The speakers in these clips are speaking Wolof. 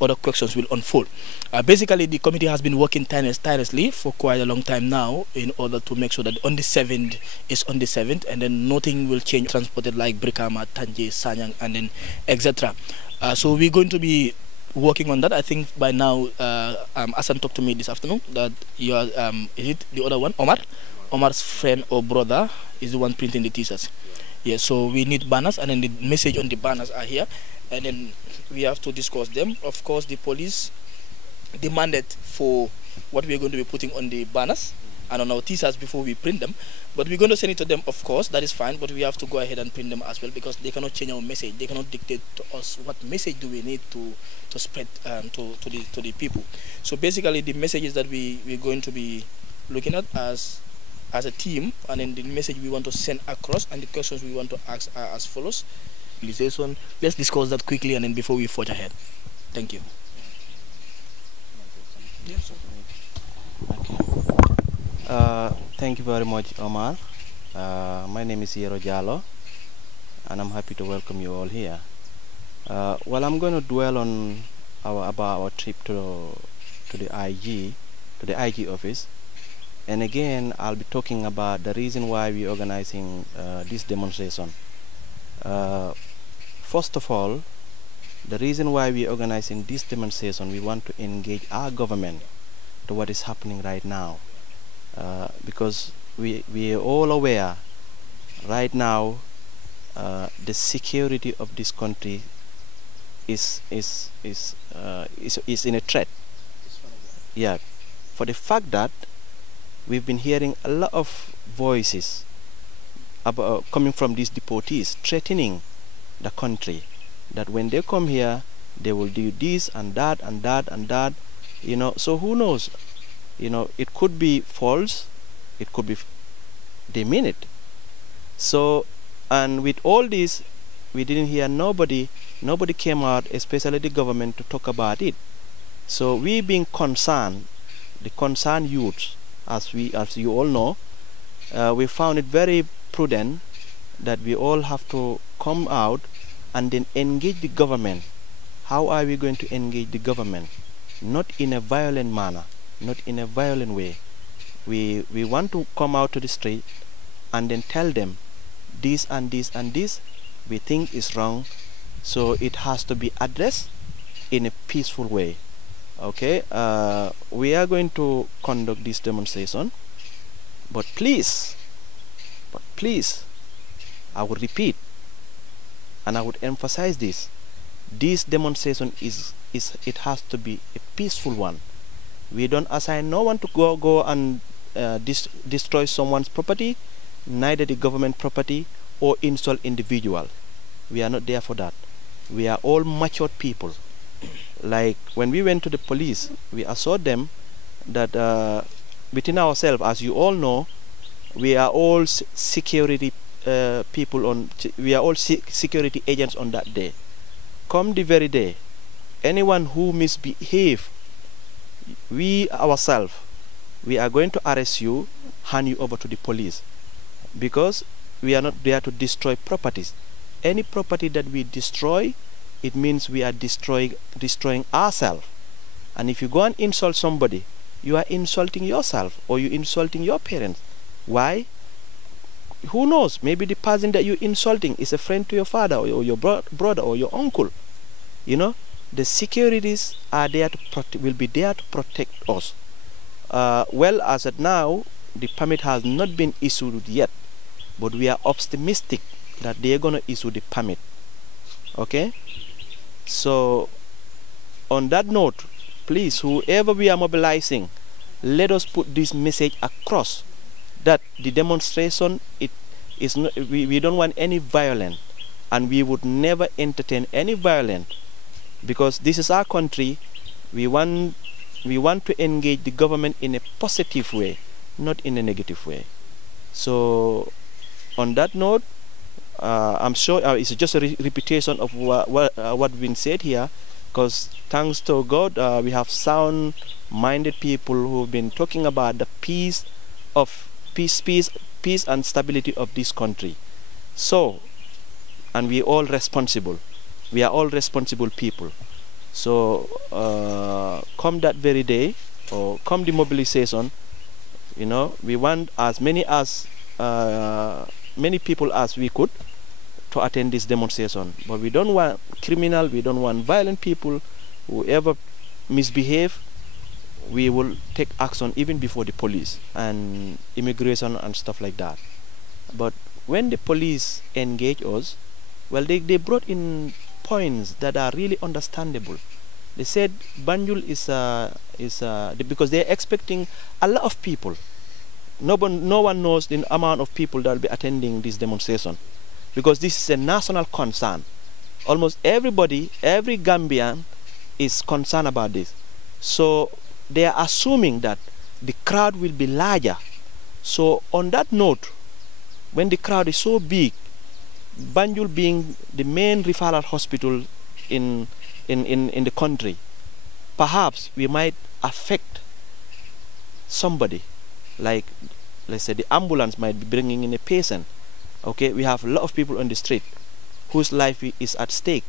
Other questions will unfold. Basically, the committee has been working tirelessly for quite a long time now in order to make sure that on the 7th is on the 7th, and then nothing will change. Transported like Brikama, Tanje, Sanyang, and then etc. So we're going to be working on that. I think by now, Asan talked to me this afternoon that you are, is it the other one, Omar? Omar's friend or brother is the one printing the t-shirts. Yeah, so we need banners, and then the message on the banners are here, and then we have to discuss them. Of course, the police demanded for what we are going to be putting on the banners and on our t-shirts before we print them, but we're going to send it to them. Of course, that is fine, but we have to go ahead and print them as well, because they cannot change our message. They cannot dictate to us what message do we need to spread to the people. So basically, the messages that we're going to be looking at as a team, and then the message we want to send across, and the questions we want to ask are as follows. Let's discuss that quickly, and then before we forge ahead. Thank you. Okay. Thank you very much, Omar. My name is Yero Jallo, and I'm happy to welcome you all here. Well, I'm going to dwell on about our trip to the IG office, and again I'll be talking about the reason why we're organizing this demonstration. First of all, the reason why we're organizing this demonstration, we want to engage our government to what is happening right now, because we are all aware right now the security of this country is in a threat. Yeah, for the fact that we've been hearing a lot of voices about, coming from these deportees, threatening the country, that when they come here they will do this and that and that and that, you know. So who knows, you know, it could be false, it could be they mean it. So, and with all this, we didn't hear nobody came out, especially the government, to talk about it. So we being concerned, the concerned youths, as you all know, we found it very prudent that we all have to come out and then engage the government. How are we going to engage the government? Not in a violent manner, not in a violent way. We want to come out to the street and then tell them this and this and this we think is wrong, so it has to be addressed in a peaceful way. Okay, we are going to conduct this demonstration, but please, I would repeat and I would emphasize this demonstration it has to be a peaceful one. We don't assign no one to go and destroy someone's property, neither the government property, or insult individual. We are not there for that. We are all matured people. Like when we went to the police, we assured them that within ourselves, as you all know, we are all security people we are all security agents on that day. Come the very day, anyone who misbehave, we ourselves, we are going to arrest you, hand you over to the police, because we are not there to destroy properties. Any property that we destroy, it means we are destroying ourselves. And if you go and insult somebody, you are insulting yourself, or you're insulting your parents. Why? Who knows? Maybe the person that you're insulting is a friend to your father, or your brother, or your uncle. You know, the securities are there to will be there to protect us. Well, as of now, the permit has not been issued yet, but we are optimistic that they are going to issue the permit. Okay? So, on that note, please, whoever we are mobilizing, let us put this message across, that the demonstration, it is not, we don't want any violence, and we would never entertain any violence, because this is our country. We want we want to engage the government in a positive way, not in a negative way. So on that note, I'm sure it's just a repetition of what been said here, because thanks to God, we have sound-minded people who've been talking about the peace and stability of this country. So, and we all responsible. We are all responsible people. So, come that very day, or come the mobilization, you know, we want as many people as we could to attend this demonstration. But we don't want criminal, we don't want violent people. Whoever misbehave, we will take action even before the police and immigration and stuff like that. But when the police engage us, well, they brought in points that are really understandable. They said Banjul because they're expecting a lot of people. No one knows the amount of people that will be attending this demonstration, because this is a national concern. Almost everybody, every Gambian is concerned about this. So they are assuming that the crowd will be larger. So on that note, when the crowd is so big, Banjul being the main referral hospital in the country, perhaps we might affect somebody. Like, let's say the ambulance might be bringing in a patient. Okay, we have a lot of people on the street whose life is at stake.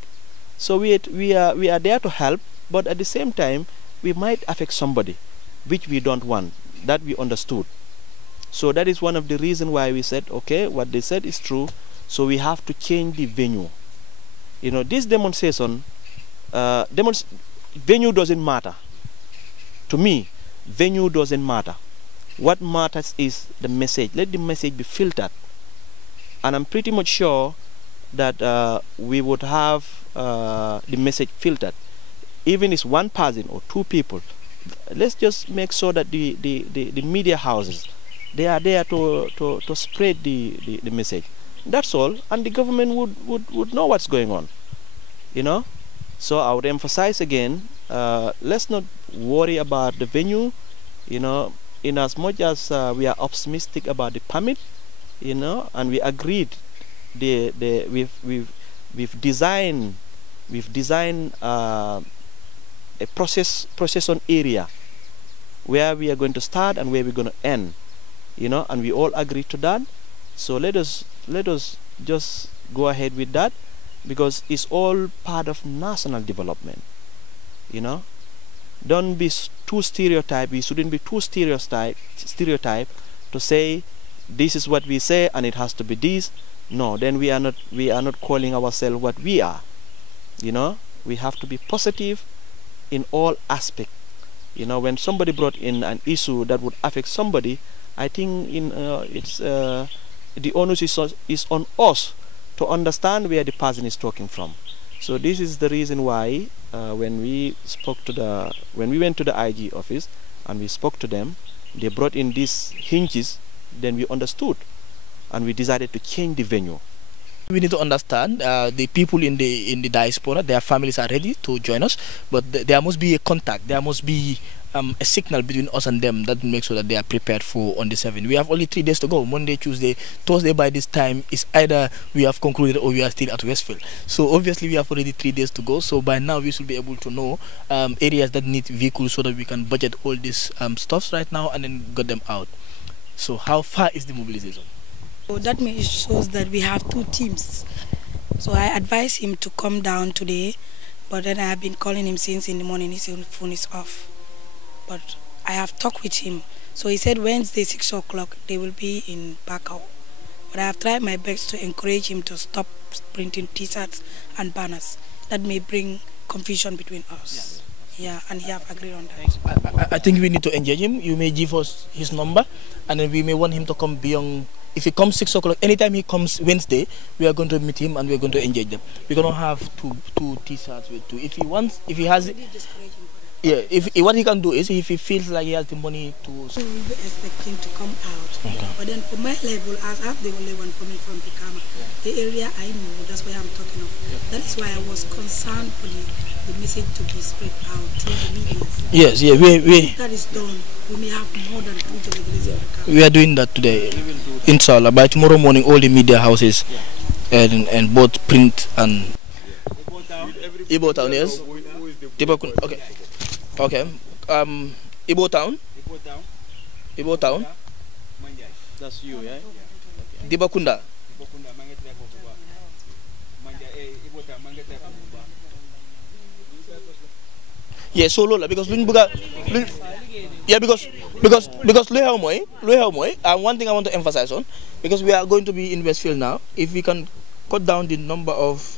So we are there to help, but at the same time we might affect somebody, which we don't want. That we understood. So that is one of the reasons why we said, okay, what they said is true. So we have to change the venue. You know, this demonstration, venue doesn't matter. To me, venue doesn't matter. What matters is the message. Let the message be filtered. And I'm pretty much sure that we would have the message filtered. Even if it's one person or two people, let's just make sure that the media houses, they are there to spread the message. That's all. And the government would know what's going on. You know? So I would emphasize again, let's not worry about the venue, you know, in as much as we are optimistic about the permit, you know, and we agreed we've designed a procession area where we are going to start and where we're going to end, you know, and we all agreed to that. So let us just go ahead with that, because it's all part of national development, you know. Don't be too stereotyped. We shouldn't be too stereotyped to say this is what we say and it has to be this. No, then we are not calling ourselves what we are. You know, we have to be positive in all aspects. You know, when somebody brought in an issue that would affect somebody, I think the onus is on us to understand where the person is talking from. So this is the reason why when we went to the IG office and we spoke to them, they brought in these hinges. Then we understood, and we decided to change the venue. We need to understand the people in the diaspora, their families are ready to join us, but there must be a contact. There must be a signal between us and them that makes sure that they are prepared for on the 7th. We have only 3 days to go. Monday, Tuesday, Thursday. By this time, is either we have concluded or we are still at Westfield. So obviously we have already 3 days to go. So by now we should be able to know areas that need vehicles so that we can budget all these stuffs right now and then get them out. So how far is the mobilization? So that shows that we have 2 teams. So I advise him to come down today, but then I have been calling him since in the morning. His phone is off. But I have talked with him. So he said Wednesday 6 o'clock they will be in Bakau. But I have tried my best to encourage him to stop printing T-shirts and banners. That may bring confusion between us. Yeah, and he have agreed on that. I think we need to engage him. You may give us his number, and then we may want him to come beyond. If he comes 6 o'clock, anytime he comes Wednesday, we are going to meet him and we are going to engage them. We're going to have two T-shirts with 2. If he wants, if he has, Yeah, if what he can do is if he feels like he has the money to. So we will be expecting to come out. Okay. But then for my level, as I'm the only one coming from Picama, the area I know, that's why I'm talking of. That is why I was concerned for the message to be spread out through the media. Yes, yeah, if that is done, we may have more than 2 regulars in Picama. We are doing that today. Inshallah, by tomorrow morning, all the media houses and both print and. Ibo Town, yes. Okay. Okay. Ibo Town. Ibo Town. That's you, yeah? Dibakunda. Yeah, so Lola, because yeah, because one thing I want to emphasize on, because we are going to be in Westfield now, if we can cut down the number of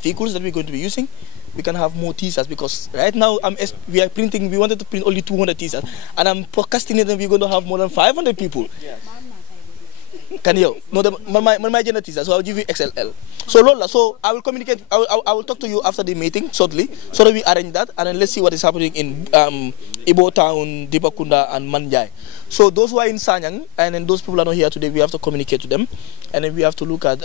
vehicles that we're going to be using, we can have more t-shirts, because right now we wanted to print only 200 t-shirts, and I'm procrastinating we're going to have more than 500 people. Yes. Can you? No, my gender t-shirts, so I'll give you XLL. So Lola, so I will communicate, I will talk to you after the meeting shortly, so that we arrange that, and then let's see what is happening in Ibo Town, Dibakunda, and Manjai. So those who are in Sanyang, and then those people are not here today, we have to communicate to them, and then we have to look at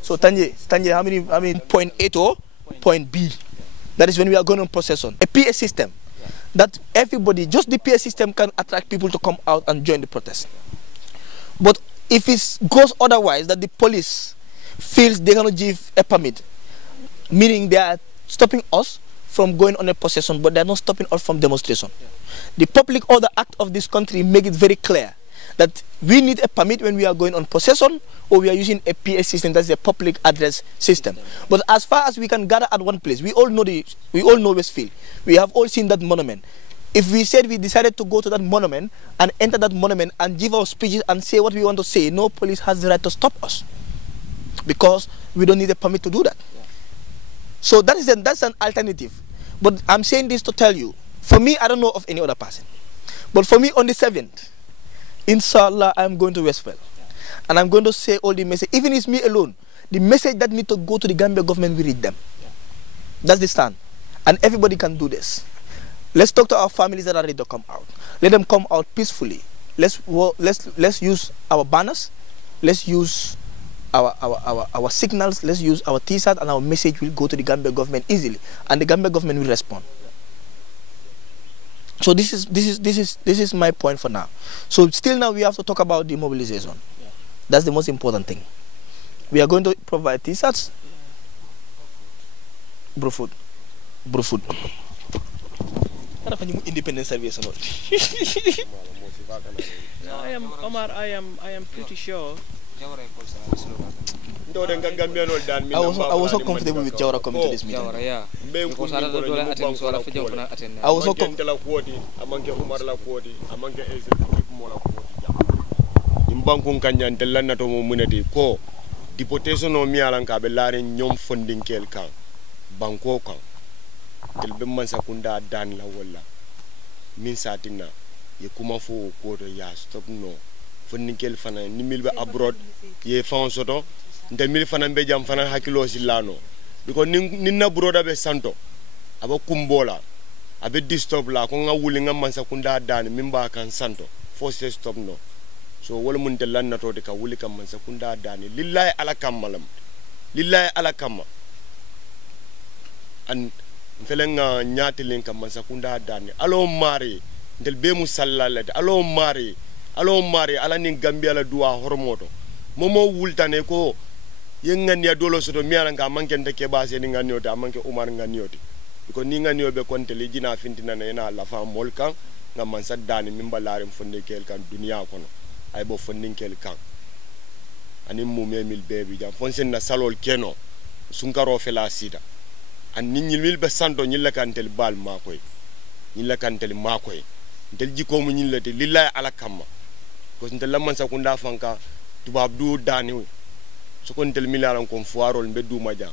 so Tanje, how many point A to point B? That is when we are going on procession. A PA system that everybody, just the PA system can attract people to come out and join the protest. But if it goes otherwise, that the police feels they're going to give a permit, meaning they are stopping us from going on a procession, but they're not stopping us from demonstration. The Public Order Act of this country make it very clear that we need a permit when we are going on procession, or we are using a PA system, that's a public address system. But as far as we can gather at one place, we all know Westfield. We have all seen that monument. If we said we decided to go to that monument and enter that monument and give our speeches and say what we want to say, no police has the right to stop us, because we don't need a permit to do that. So that's an alternative. But I'm saying this to tell you, for me, I don't know of any other person. But for me, on the 7th, inshallah, I'm going to Westfield. And I'm going to say all the message, even if it's me alone, the message that need to go to the Gambia government, we read them. That's the stand. And everybody can do this. Let's talk to our families that are ready to come out. Let them come out peacefully. Let's use our banners. Let's use our signals. Let's use our T-shirt, and our message will go to the Gambia government easily, and the Gambia government will respond. So this is my point for now. So still now we have to talk about the mobilization. That's the most important thing. We are going to provide T-shirts, bro food. Independent service or not? I am pretty sure. I was so comfortable with Jawara coming to this meeting. I was so comfortable. Deportation mi alanka be lare ñom funding kel kan banko kan tel be man sakunda dan la wala min satina ye kuma fo ko to ya stop no funding kel fana ni mil be abroad ye fon soto nte mil fana be jam fana hakilo silano because ni na broda be santo aba kumbola abe disturb la ko nga wuli nga man sakunda dan min ba kan santo fo se stop no. So wala mun delan na to de ka wuli kam man sakunda dani lillahi ala kamalam lillahi ala kama an felenga nyaati len kam man sakunda dani alo mari del be musallalade alo mari ala ni Gambia la duwa hormoto momo wultane ko yengan ya dolo soto miala nga manke ndeke base ni ngani ota manke umar ngani oti ko ni ngani obe konte le jina fintina na ena la fa molkan nga man saddani mimba larim fonde kel kan dunia kono ay bo funding kel kan ani mumé mil bebi jam fonsen na salol keno sunkaro fela sida an nit ñi mil be santo ñi la kantel bal makoy ñi la kantel makoy del jiko mu ñi la te lillahi ala kamma ko ndel lamman sakunda fanka tubab du dani so kon del milaran ko foarol be du maja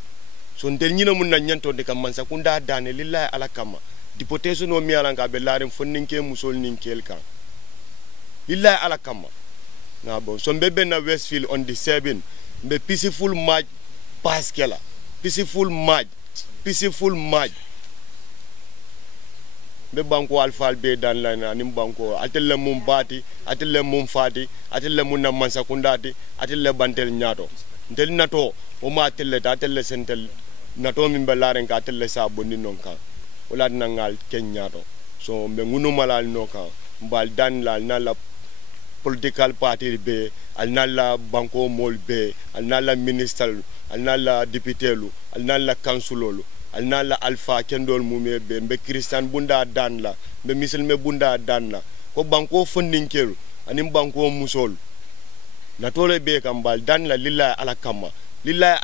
so ndel ñi na mun na ñanto de kam man sakunda dani lillahi ala kamma deportation o mi ala ka be larim funding ke musol nin kel kan lillahi ala kamma. Now, so maybe na Westfield on the 7th, be peaceful march pass kela, peaceful march peaceful match be banko alfal be dan la na nim banko atelle mum bati atelle mum fati atelle mun na mansa kundati atelle bantel nyato ndel nato o ma atelle sentel nato min balaren ka atelle sa bonni non ka wala nangal kenyato so be ngunu malal no ka mbal dan la na la political party be al na la banko mol be al na la minister al na la député lu al na la councilolu al na la alpha kendol mume be christian bunda dan la be musulme bunda dan la ko banko fondinkelu anim banko musol na tole be kambal dan la lillahi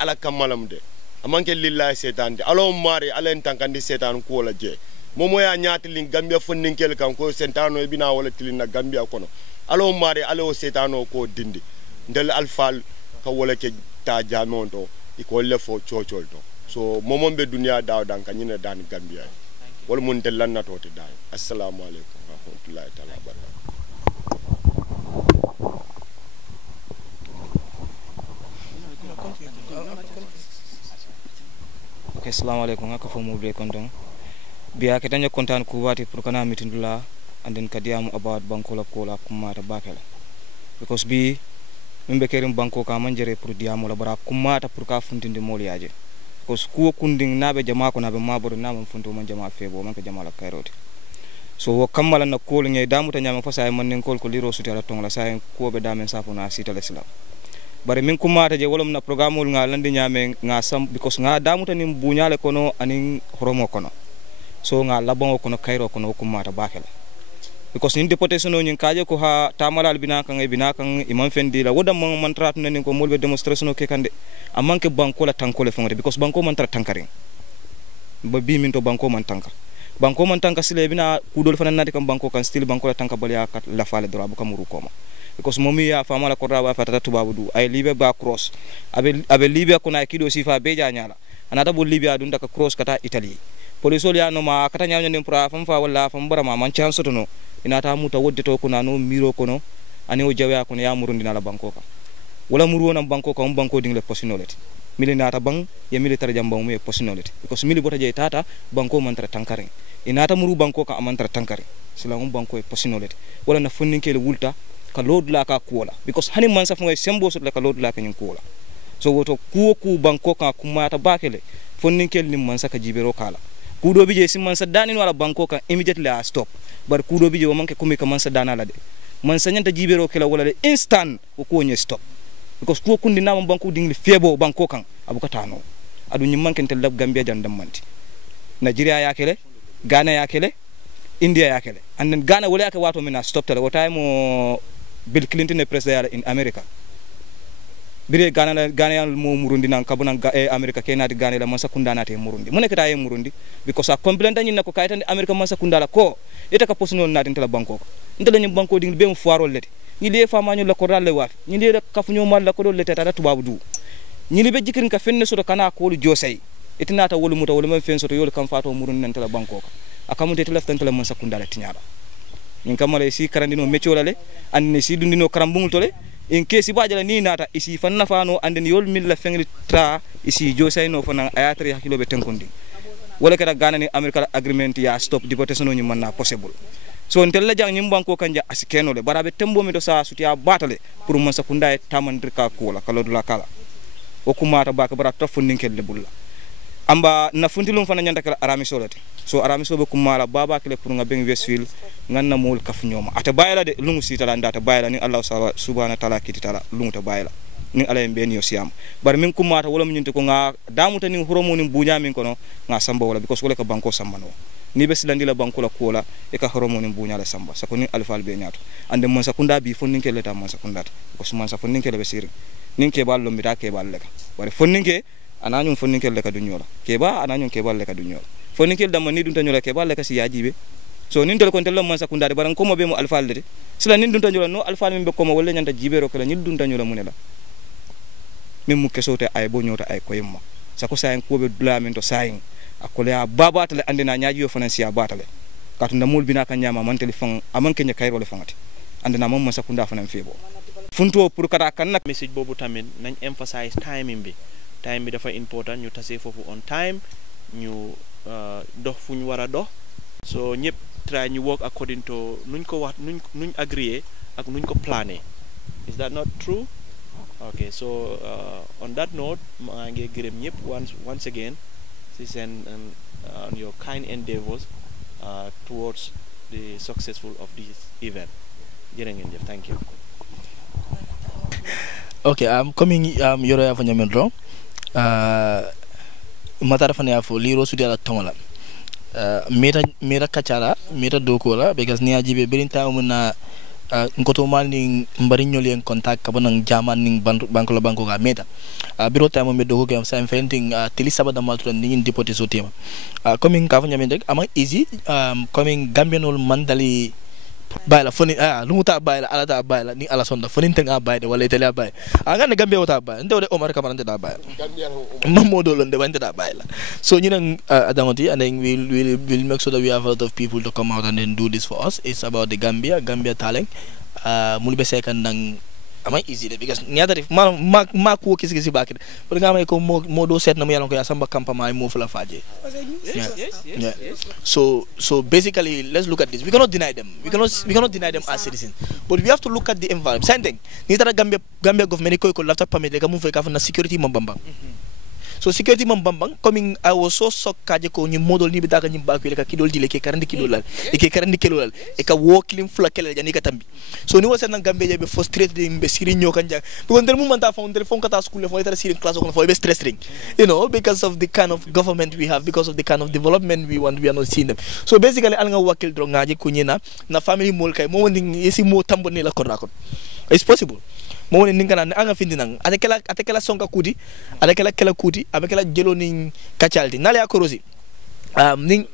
ala kamma lamde amanke lillahi setan de alo mari alen tankandi setan ko la je momo ya nyaati lin gambia fondinkelu kan ko sentano e bina wala tilin na gambia kono alo mari alo setano ko dindi ndel alfal ka wala ke ta jamonto iko lefo chochol to so momon be dunia daw dan kanyina dan gambia wala mun telan na toti dan assalamu alaikum wa rahmatullahi ta'ala barakatuh okay assalamu alaikum aka fo mo be konton biya ke tanya kontan ku wati pour kana mitindula and then kadiam about bankola kola kumata bakela because bi mimbe kerim banko ka manjere pour diamo la bara kumata pour ka funtinde moliaje because ku kunding nabe jama ko nabe maboro nabe funto man jama febo man ka jama la kairoti so wo kamala na kol ngey damuta nyama fa say man nen kol ko liro sutela tong la say ko be damen safo na sita l'islam bare min kumata je wolom na programme ul nga landi nyame nga sam because nga damuta nim bunyale kono anin horomo kono so nga labon kono kairo kono kumata bakela because in deportation on kaje ko ha tamalal bina kan imam fendi la woda man mantrat nan ko molbe demonstration ke kande amanke banko la tanko le fonde because banko man tra tankaring ba bi min to banko man tanka sile bina kudol fanan nati kam banko kan still banko la tanka balya kat la fale dora bu kamuru koma because momi ya famala ko rawa fatata tubabu du ay libe ba cross abe libe ko na kido sifa beja nyala anata bo libe adun daka cross kata italy police ya no ma kata nyaanya nim pra fam fa wala fam barama man chance to no inata muta wodde to kuna no miro kono ani o jawe kono ya murundi na la banko ka wala muru wona banko ka banko dingle possibility mili nata bang ya military jamba mu possibility because mili bota je tata banko mantra tankare inata muru banko ka amantra tankare sila banko e possibility wala na funninke le wulta ka load la ka kuola because hani man sa funga sembo so la ka load la ka nyin kuola so woto ku banko ka kumata bakele funninke lim man sa ka jibero kala kudo bije simman sa danin wala banko kan immediately a stop bar kudo bije wo manke kumi ka man sa dana la de man sa nyanta jibero kala wala de instant ko nye stop because ko kundi na banko dingli febo banko kan abuka tano adu nyim manke tel lab gambia jan dammanti nigeria ya kele ghana ya kele india ya kele and then ghana wala ka wato mina stop tele wata mo bill clinton ne president in america bire Ghana mo murundi nan kabuna America kenati Ghana la mansa kundana te murundi munekata ye murundi because a complaint ni nako kaytan America mansa kundala ko eta ka posno na tin tela banko ko ndela ni banko ding be mu foiro leti ni le fama ñu la ko ralle wafi ni le ka fu ñu mal la ko do leti ta tubabu du ni le be jikirin ka fenne so do kana ko lu josay itinata wolu muta wolu men fen so to yol kam fato murundi nan tela banko ko akamunte tela tan tela mansa kundala tinyaba ni kamale si karandino metiolale andi si dundino karambungul tole in case bajala ni nata isi fanna fano anden yol milla fengli tra isi josay no fana ayatri hakilo be tenkondi wala kada Ghana ni America agreement ya stop deportation ni manna possible so ntella jang nyim banko kanja asikeno le barabe tembo mi do sa sutia batale pour man sa kunda tamandir ka ko la kala dula kala o kumata baka bara tafundin kelle bulla amba na funtilum fana nyanda kala arami solate so arami sobe kumala baba kele pour nga beng Westfield nganna mol kaf nyoma ata bayla de lungu sitala ndata bayla ni Allah subhanahu wa ta'ala kitala lungu ta bayla ni ala mbeni yo siam bar min kumata wala min ko nga damuta ni horomo ni bunya min kono nga samba wala because wala ka banko sambano ni be silandi la banko la kola e ka horomo ni bunya la samba sako ni alfal be nyato ande mon sakunda bi fonninke leta mon sakunda because mon sa fonninke le be sir ninke ballo mi ta ke balle ka bar fonninke ananyum fonninke le ka dunyola ke ba ananyum ke balle ka dunyola fonninke dam ni dun tanyola ke balle ka si yajibe so nin tel kon tel man sakunda de baran ko mo be mo alfal de sila nin dun tanyola no alfal min be ko mo wala nyanta jibero kala ni dun tanyola munela min mu kesote ay bo nyota ay ko yimma sako sayen ko be dulamin to sayen akole a babatale andina nyaaji yo financier batale katu ndamul bina kan nyama man telefon aman kenya kayro le fangati andina mom sakunda fanan febo funto pour kata kan nak message bobu tamit nañ emphasize time bi dafa important ñu tassé fofu on time ñu dox fu ñu war a dox so ñëpp try ñu work according to nuñ ko wax nuñ agréé ak nuñ ko plané is that not true? Okay, so on that note maa ngi gërëm ñëpp once again si seen on your kind endeavors towards the successful of this event. Jërë ngeen jëf, thank you. Okay, coming yoro ya fanya mendro matara fanya fo liro sudi ala tongola mera kachala mera dokola because ni ajibe berinta umuna ngoto mani mbari nyoli en contact kabonang jaman ning banko ga meta biro tamo me dogo gam sa inventing tili sabada maltran ning Deportees so tema coming ka fanya mendek ama easy coming Gambian ol mandali bayla foni lumuta bayla alata bayla ni ala sonda foni tanga bayde wala italiya bay ngane Gambia wata bay ndewde Omar Kamara ndeda bay mamodo londe wandeda bayla so ñu nang adamoti and then we'll make sure that we have a lot of people to come out and then do this for us. It's about the Gambia talent mulbe second nang ama easy de because niata def ma ko kisi bakit pour nga may ko mo do set na mo yalan ko ya samba kampa may mo fula faje. Yes. So basically let's look at this. We cannot deny them as citizens, but we have to look at the environment. Same thing niata Gambia government ko lafta pamede ka mo fe ka na security mambamba. So security mambambang coming I was so shocked kaje ko ni modol ni bitaka ni bakwi ka kidol dile ke 40 kidolal e ke 40 kilolal e ka walking flakele jani ka tambi so ni wasa nan Gambia be frustrated be siri nyoka njang because der moment ta fon der fon kata school fo eta siri class ko fo be stress ring because of the kind of government we have, because of the kind of development we want. We are not seeing them. So basically al nga wakil dro ngaje kunyina na family mol kay mo wonding yesi mo tambo ni la ko rakon. It's possible. Mo woni ningana anga findi nang atekela sonka kudi atekela kuti abekela jelo ning kachalti nale akorosi ning